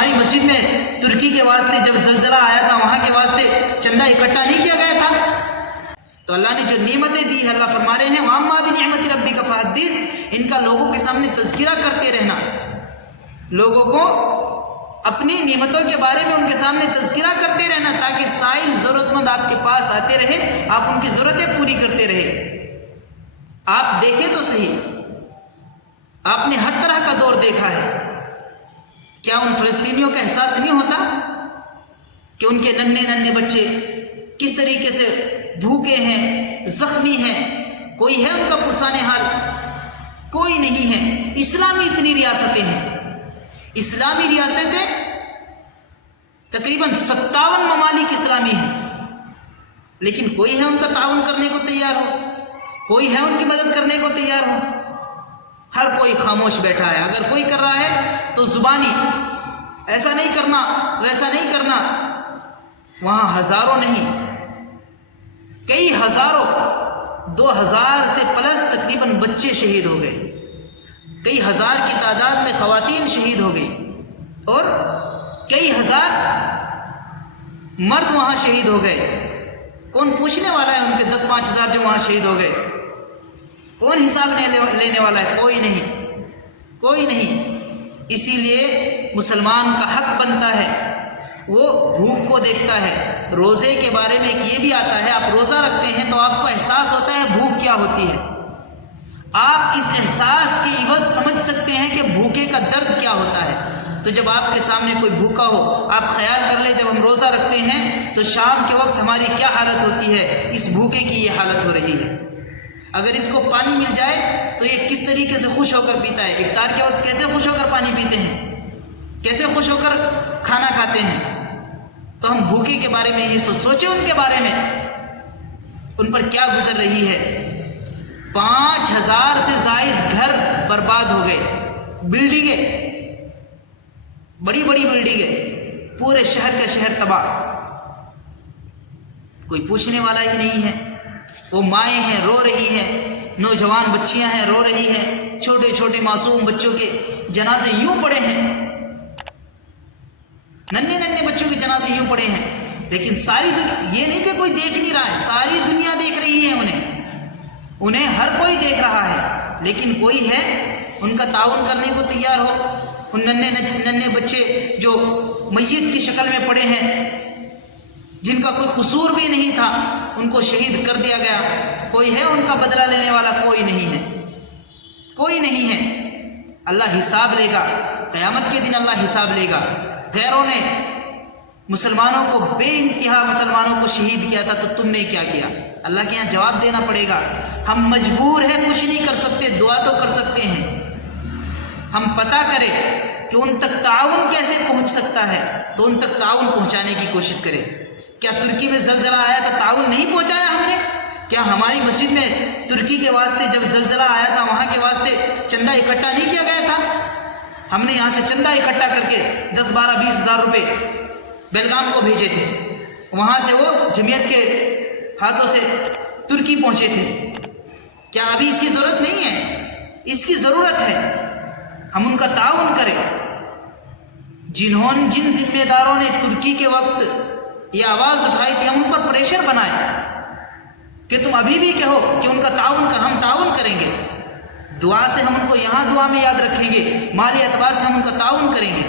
ہماری مسجد میں ترکی کے واسطے جب زلزلہ آیا تھا وہاں کے واسطے چندہ اکٹھا نہیں کیا گیا تھا؟ تو اللہ نے جو نعمتیں دی ہے، اللہ فرما رہے ہیں وَأَمَّا بِنِعْمَتِ رَبِّكَ فَحَدِّثْ، ان کا لوگوں کے سامنے تذکرہ کرتے رہنا، لوگوں کو اپنی نعمتوں کے بارے میں ان کے سامنے تذکرہ کرتے رہنا، تاکہ سائل ضرورت مند آپ کے پاس آتے رہے، آپ ان کی ضرورتیں پوری کرتے رہے۔ آپ دیکھیں تو صحیح، آپ نے ہر طرح کا دور دیکھا ہے، کیا ان فلسطینیوں کا احساس نہیں ہوتا کہ ان کے ننھے ننھے بچے کس طریقے سے بھوکے ہیں، زخمی ہیں؟ کوئی ہے ان کا پرسان حال؟ کوئی نہیں ہے۔ اسلامی اتنی ریاستیں ہیں، اسلامی ریاستیں تقریباً 57 ممالک اسلامی ہیں، لیکن کوئی ہے ان کا تعاون کرنے کو تیار ہو؟ کوئی ہے ان کی مدد کرنے کو تیار ہو؟ ہر کوئی خاموش بیٹھا ہے۔ اگر کوئی کر رہا ہے تو زبانی، ایسا نہیں کرنا، ویسا نہیں کرنا۔ وہاں ہزاروں نہیں، کئی ہزاروں، 2000 سے پلس تقریباً بچے شہید ہو گئے، کئی ہزار کی تعداد میں خواتین شہید ہو گئی، اور کئی ہزار مرد وہاں شہید ہو گئے۔ کون پوچھنے والا ہے ان کے 10-5 ہزار جو وہاں شہید ہو گئے؟ کون حساب لینے والا ہے؟ کوئی نہیں، کوئی نہیں۔ اسی لیے مسلمان کا حق بنتا ہے، وہ بھوک کو دیکھتا ہے۔ روزے کے بارے میں ایک یہ بھی آتا ہے، آپ روزہ رکھتے ہیں تو آپ کو احساس ہوتا ہے بھوک کیا ہوتی ہے، آپ اس احساس کی عوض سمجھ سکتے ہیں کہ بھوکے کا درد کیا ہوتا ہے۔ تو جب آپ کے سامنے کوئی بھوکا ہو، آپ خیال کر لیں جب ہم روزہ رکھتے ہیں تو شام کے وقت ہماری کیا حالت ہوتی ہے، اس بھوکے کی یہ حالت ہو رہی ہے۔ اگر اس کو پانی مل جائے تو یہ کس طریقے سے خوش ہو کر پیتا ہے، افطار کے وقت کیسے خوش ہو کر پانی پیتے ہیں، کیسے خوش ہو کر کھانا کھاتے ہیں۔ تو ہم بھوکے کے بارے میں یہ سوچیں، ان کے بارے میں ان پر کیا گزر رہی ہے۔ 5000 سے زائد گھر برباد ہو گئے، بلڈنگیں، بڑی بڑی بلڈنگیں، پورے شہر کا شہر تباہ، کوئی پوچھنے والا ہی نہیں ہے۔ وہ مائیں ہیں رو رہی ہیں، نوجوان بچیاں ہیں رو رہی ہیں، چھوٹے چھوٹے معصوم بچوں کے جنازے یوں پڑے ہیں، ننھے ننھے بچوں کے جنازے یوں پڑے ہیں۔ لیکن ساری دنیا، یہ نہیں کہ کوئی دیکھ نہیں رہا ہے، ساری دنیا دیکھ رہی ہے انہیں ہر کوئی دیکھ رہا ہے، لیکن کوئی ہے ان کا تعاون کرنے کو تیار ہو؟ ان ننھے بچے جو میت کی شکل میں پڑے ہیں، جن کا کوئی قصور بھی نہیں تھا، ان کو شہید کر دیا گیا، کوئی ہے ان کا بدلہ لینے والا؟ کوئی نہیں ہے، کوئی نہیں ہے۔ اللہ حساب لے گا، قیامت کے دن اللہ حساب لے گا۔ غیروں نے مسلمانوں کو، بے انتہا مسلمانوں کو شہید کیا تھا، تو تم نے کیا کیا؟ اللہ کے یہاں جواب دینا پڑے گا۔ ہم مجبور ہیں، کچھ نہیں کر سکتے، دعا تو کر سکتے ہیں۔ ہم پتہ کریں کہ ان تک تعاون کیسے پہنچ سکتا ہے، تو ان تک تعاون پہنچانے کی کوشش کریں۔ کیا ترکی میں زلزلہ آیا تھا، تعاون نہیں پہنچایا ہم نے؟ کیا ہماری مسجد میں ترکی کے واسطے جب زلزلہ آیا تھا وہاں کے واسطے چندہ اکٹھا نہیں کیا گیا تھا؟ ہم نے یہاں سے چندہ اکٹھا کر کے 10-12-20 ہزار روپے بیلگام کو بھیجے تھے، وہاں سے وہ جمعیت کے ہاتھوں سے ترکی پہنچے تھے۔ کیا ابھی اس کی ضرورت نہیں ہے؟ اس کی ضرورت ہے، ہم ان کا تعاون کریں۔ جن ذمہ داروں نے ترکی کے وقت یہ آواز اٹھائی تھی، ہم ان پر پریشر بنائیں کہ تم ابھی بھی کہو کہ ان کا تعاون کر، ہم تعاون کریں گے۔ دعا سے ہم ان کو یہاں دعا میں یاد رکھیں گے، مالی اعتبار سے ہم ان کا تعاون کریں گے۔